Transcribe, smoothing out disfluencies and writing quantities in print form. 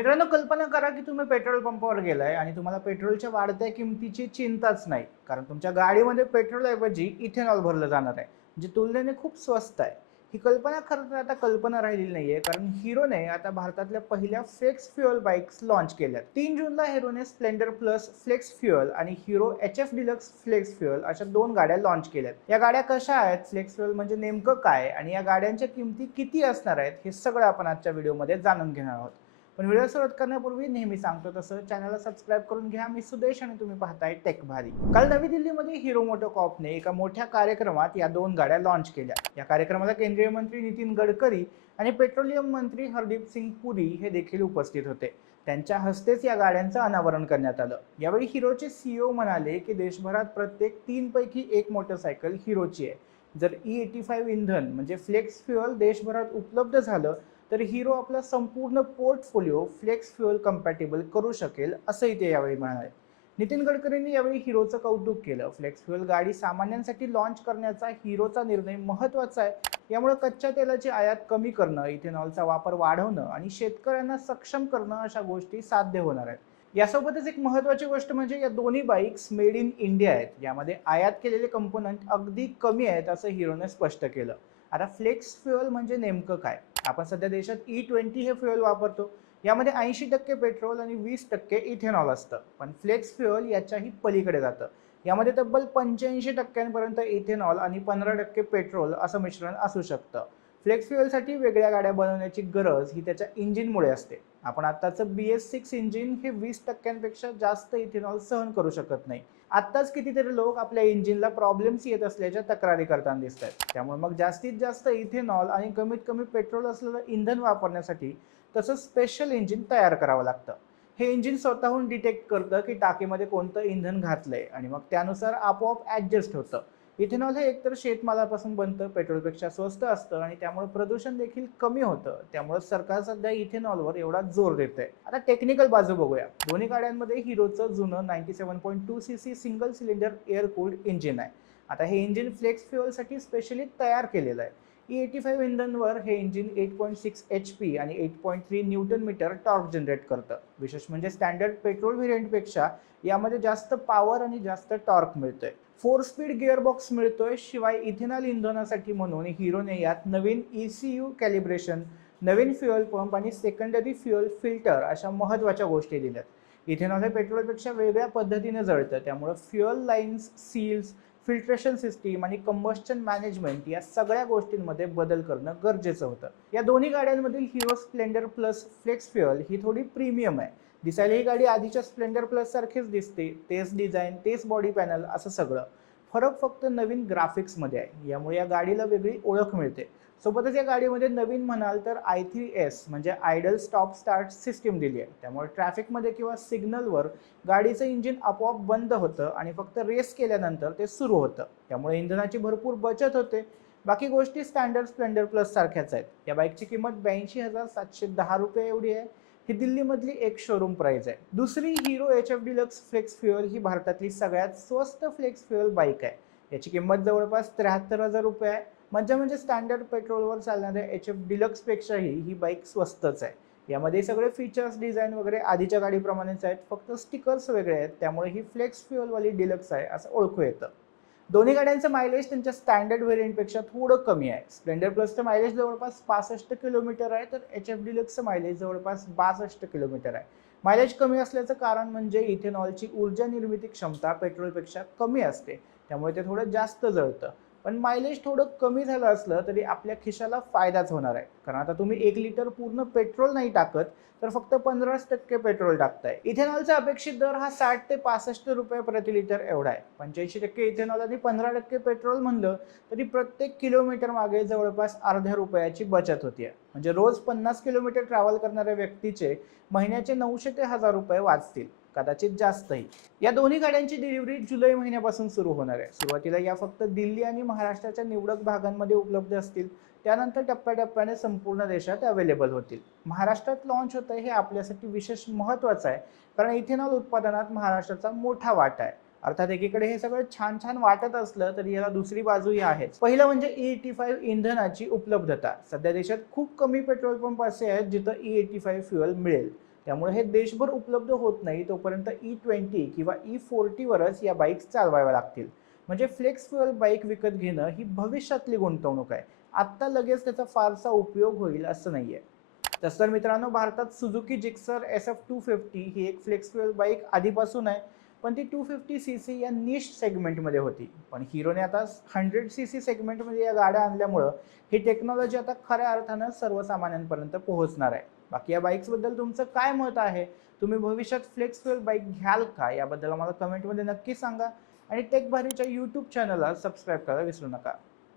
मित्रांनो, कल्पना करा की तुम्ही पेट्रोल पंपावर गेलाय आणि तुम्हाला पेट्रोलच्या वाढत्या किमतीची चिंताच नाही, कारण तुमच्या गाडीमध्ये पेट्रोलऐवजी इथेनॉल भरलं जाणार आहे, जे तुलनेने खूप स्वस्त आहे. ही कल्पना खरं तर आता कल्पना राहिलेली नाहीये, कारण हिरोने आता भारतातल्या पहिल्या फ्लेक्स फ्युअल बाईक्स लॉन्च केल्या. 3 जूनला हिरोने स्प्लेंडर प्लस फ्लेक्स फ्युअल आणि Hero HF Deluxe flex fuel अशा 2 गाड्या लॉन्च केल्यात. या गाड्या कशा आहेत, फ्लेक्स फ्युअल म्हणजे नेमकं काय आणि या गाड्यांच्या किमती किती असणार आहेत, हे सगळं आपण आजच्या व्हिडिओमध्ये जाणून घेणार आहोत. पण व्हिडिओ सुरुवात करण्यापूर्वी नेहमी सांगतो तसं चॅनलला सबस्क्राईब करून घ्या. मी सुदेश आणि तुम्ही पाहताय टेक भारी. काल नवी दिल्लीमध्ये हिरो मोटोकॉर्पने एका मोठ्या कार्यक्रमात या 2 गाड्या लॉन्च केल्या. या कार्यक्रमाला केंद्रीय मंत्री नितीन गडकरी आणि पेट्रोलियम मंत्री हरदीप सिंग पुरी हे देखील उपस्थित होते. त्यांच्या हस्तेच या गाड्यांचं अनावरण करण्यात आलं. यावेळी हिरोचे CEO म्हणाले की देशभरात प्रत्येक 3 पैकी 1 मोटरसायकल हिरोची आहे. जर E85 इंधन म्हणजे फ्लेक्स फ्युअल देशभरात उपलब्ध झालं तर हिरो आपला संपूर्ण पोर्टफोलिओ फ्लेक्स फ्युअल कंपॅटेबल करू शकेल, असंही ते यावेळी म्हणाले. नितीन गडकरींनी यावेळी हिरोचं कौतुक केलं. फ्लेक्स फ्युअल गाडी सामान्यांसाठी लॉन्च करण्याचा हिरोचा निर्णय महत्त्वाचा आहे. यामुळे कच्च्या तेलाची आयात कमी करणं, इथेनॉलचा वापर वाढवणं आणि शेतकऱ्यांना सक्षम करणं अशा गोष्टी साध्य होणार आहेत. यासोबतच एक महत्त्वाची गोष्ट म्हणजे या दोन्ही बाईक्स मेड इन इंडिया आहेत. यामध्ये आयात केलेले कंपोनंट अगदी कमी आहेत, असं हिरोने स्पष्ट केलं. आता फ्लेक्स फ्युअल म्हणजे नेमकं काय? आपण सध्या देशात E20 हे फ्युअल वापरतो. यामध्ये 80% पेट्रोल आणि 20% इथेनॉल असतं. पण फ्लेक्स फ्युअल याच्याही पलीकडे जातं. यामध्ये तब्बल 85% इथेनॉल आणि 15% पेट्रोल असं मिश्रण असू शकतं. फ्लेक्स फ्युअलसाठी वेगळ्या गाड्या बनवण्याची गरज ही त्याच्या इंजिनमुळे असते. आपण आत्ताचं BS6 इंजिन हे 20%पेक्षा जास्त इथेनॉल सहन करू शकत नाही. आत्ताच कितीतरी लोक आपल्या इंजिनला प्रॉब्लेम्स येत असल्याच्या तक्रारी करताना दिसत आहेत. त्यामुळे मग जास्तीत जास्त इथेनॉल आणि कमीत कमी पेट्रोल असलेलं इंधन वापरण्यासाठी तसं स्पेशल इंजिन तयार करावं लागतं. हे इंजिन स्वतःहून डिटेक्ट करतं की टाकीमध्ये कोणतं इंधन घातलंय आणि मग त्यानुसार आपोआप ॲडजस्ट होतं. इथेनॉल हे एकतर शेतमालापासून बनतं, पेट्रोलपेक्षा स्वस्त असतं आणि त्यामुळे प्रदूषण देखील कमी होतं. त्यामुळे सरकार सध्या इथेनॉलवर एवढा जोर देतंय. आता टेक्निकल बाजू बघूया. दोन्ही गाड्यांमध्ये हिरोचं जुनं 97.2cc single cylinder air cooled engine आहे. आता हे इंजिन फ्लेक्स फ्युअलसाठी स्पेशली तयार केलेलं आहे. E85 इंधनवर हे इंजिन 8.6 HP आणि 8.3 न्यूटन मीटर टॉर्क जनरेट करतं. विशेष म्हणजे स्टँडर्ड पेट्रोल व्हेरियंटपेक्षा यामध्ये जास्त पॉवर आणि जास्त टॉर्क मिळतोय. 4 स्पीड गिअरबॉक्स मिळतोय. शिवाय इथेनॉल इंधनासाठी म्हणून हिरोने यात नवीन ECU कॅलिब्रेशन, नवीन फ्युअल पंप आणि सेकंडरी फ्युअल फिल्टर अशा महत्त्वाच्या गोष्टी दिल्यात. इथेनॉल हे पेट्रोलपेक्षा वेगळ्या पद्धतीने जळतं. त्यामुळे fuel lines, seals, filtration system आणि कंबस्चन मॅनेजमेंट या सगळ्या गोष्टींमध्ये बदल करणं गरजेचं होतं. या दोन्ही गाड्यांमधील Hero Splendor plus flex fuel ही थोडी प्रीमियम आहे. दिसायला ही गाडी आधीच्या स्प्लेंडर प्लस सारखीच दिसते. तेच डिझाईन, तेच बॉडी पॅनल असं सगळं. फरक फक्त नवीन ग्राफिक्समध्ये आहे. यामुळे या गाडीला वेगळी ओळख मिळते. सोबतच या गाडीमध्ये नवीन म्हणाल तर I3S म्हणजे आयडल स्टॉप स्टार्ट सिस्टीम दिली आहे. त्यामुळे ट्रॅफिकमध्ये किंवा सिग्नलवर गाडीचं इंजिन आपोआप बंद होतं आणि फक्त रेस केल्यानंतर ते सुरू होतं. त्यामुळे इंधनाची भरपूर बचत होते. बाकी गोष्टी स्टँडर्ड स्प्लेंडर प्लस सारख्याच आहेत. या बाईकची किंमत 82,710 रुपये एवढी आहे. ही दिल्लीमधली एक शोरूम प्राइस आहे. दुसरी Hero HF Deluxe flex fuel ही भारतातली सगळ्यात स्वस्त फ्लेक्स फ्युअल बाईक आहे. याची किंमत जवळपास 73,000 रुपये आहे. म्हणजे स्टँडर्ड पेट्रोलवर चालणाऱ्या HF डिलक्सपेक्षाही ही बाईक स्वस्तच आहे. यामध्ये सगळे फीचर्स, डिझाईन वगैरे आधीच्या गाडीप्रमाणेच आहेत. फक्त स्टिकर्स वेगळे आहेत. त्यामुळे ही फ्लेक्स फ्युअलवाली डिलक्स आहे असं ओळखू येतं. दोन्ही गाड्यांचं मायलेज त्यांच्या स्टँडर्ड व्हेरियंटपेक्षा थोडं कमी आहे. स्प्लेंडर प्लसचं मायलेज जवळपास 65 किलोमीटर आहे, तर HF डिलक्सचं मायलेज जवळपास 62 किलोमीटर आहे. मायलेज कमी असल्याचं कारण म्हणजे इथेनॉलची ऊर्जा निर्मिती क्षमता पेट्रोलपेक्षा कमी असते. त्यामुळे ते थोडं जास्त जळतं. पण मायलेज थोडं कमी झालं असलं तरी आपल्या खिशाला फायदाच होणार आहे. कारण आता तुम्ही 1 लिटर पूर्ण पेट्रोल नाही टाकत, तर फक्त 15% पेट्रोल टाकताय. इथेनॉलचा अपेक्षित दर हा 60 ते 65 रुपये प्रति लिटर एवढा आहे. 85% इथेनॉल आणि 15% पेट्रोल म्हणलं तरी प्रत्येक किलोमीटर मागे जवळपास अर्ध्या रुपयाची बचत होतीये. म्हणजे रोज 50 किलोमीटर ट्रॅव्हल करणाऱ्या व्यक्तीचे महिन्याचे 900 ते 1000 रुपये वाचतील, कदाचित जास्तही. या दोन्ही गाड्यांची डिलिव्हरी जुलै महिन्यापासून सुरू होणार आहे. सुरुवातीला या फक्त दिल्ली आणि महाराष्ट्राच्या निवडक भागांमध्ये उपलब्ध असतील. त्यानंतर टप्प्याटप्प्याने संपूर्ण देशात अवेलेबल होतील. महाराष्ट्रात लॉन्च होत आहे हे आपल्यासाठी विशेष महत्त्वाचं आहे, कारण इथेनॉल उत्पादनात महाराष्ट्राचा मोठा वाटा आहे. अर्थात एकीकडे हे सगळं छान छान वाटत असलं तरी याला दुसरी बाजूही आहेच. पहिलं म्हणजे E85 इंधनाची उपलब्धता. सध्या देशात खूप कमी पेट्रोल पंप असे आहेत जिथं E85 फ्युअल मिळेल. त्यामुळे हे देशभर उपलब्ध होत नाही तोपर्यंत E20 किंवा E40वरच या बाईक्स चालवाव्या लागतील. म्हणजे फ्लेक्स फ्युएल बाईक विकत घेणं ही भविष्यातली गुंतवणूक आहे. आत्ता लगेच त्याचा फारसा उपयोग होईल असं नाहीये. तसं तर मित्रांनो, भारतात सुझुकी जिक्सर SF250 ही एक फ्लेक्स फ्युएल बाईक आधीपासून आहे, पण ती 250cc या निश सेगमेंटमध्ये होती. पण हिरोने आता 100cc सेगमेंटमध्ये या गाड्या आणल्यामुळं ही टेक्नॉलॉजी आता खऱ्या अर्थानं सर्वसामान्यांपर्यंत पोहोचणार आहे. बाकी या बाईक्सबद्दल तुमचं काय मत आहे? तुम्ही भविष्यात फ्लेक्स फ्युएल बाईक घ्याल का? याबद्दल आम्हाला कमेंटमध्ये नक्की सांगा आणि टेक भारीच्या यूट्यूब चॅनलला सबस्क्राईब करायला विसरू नका.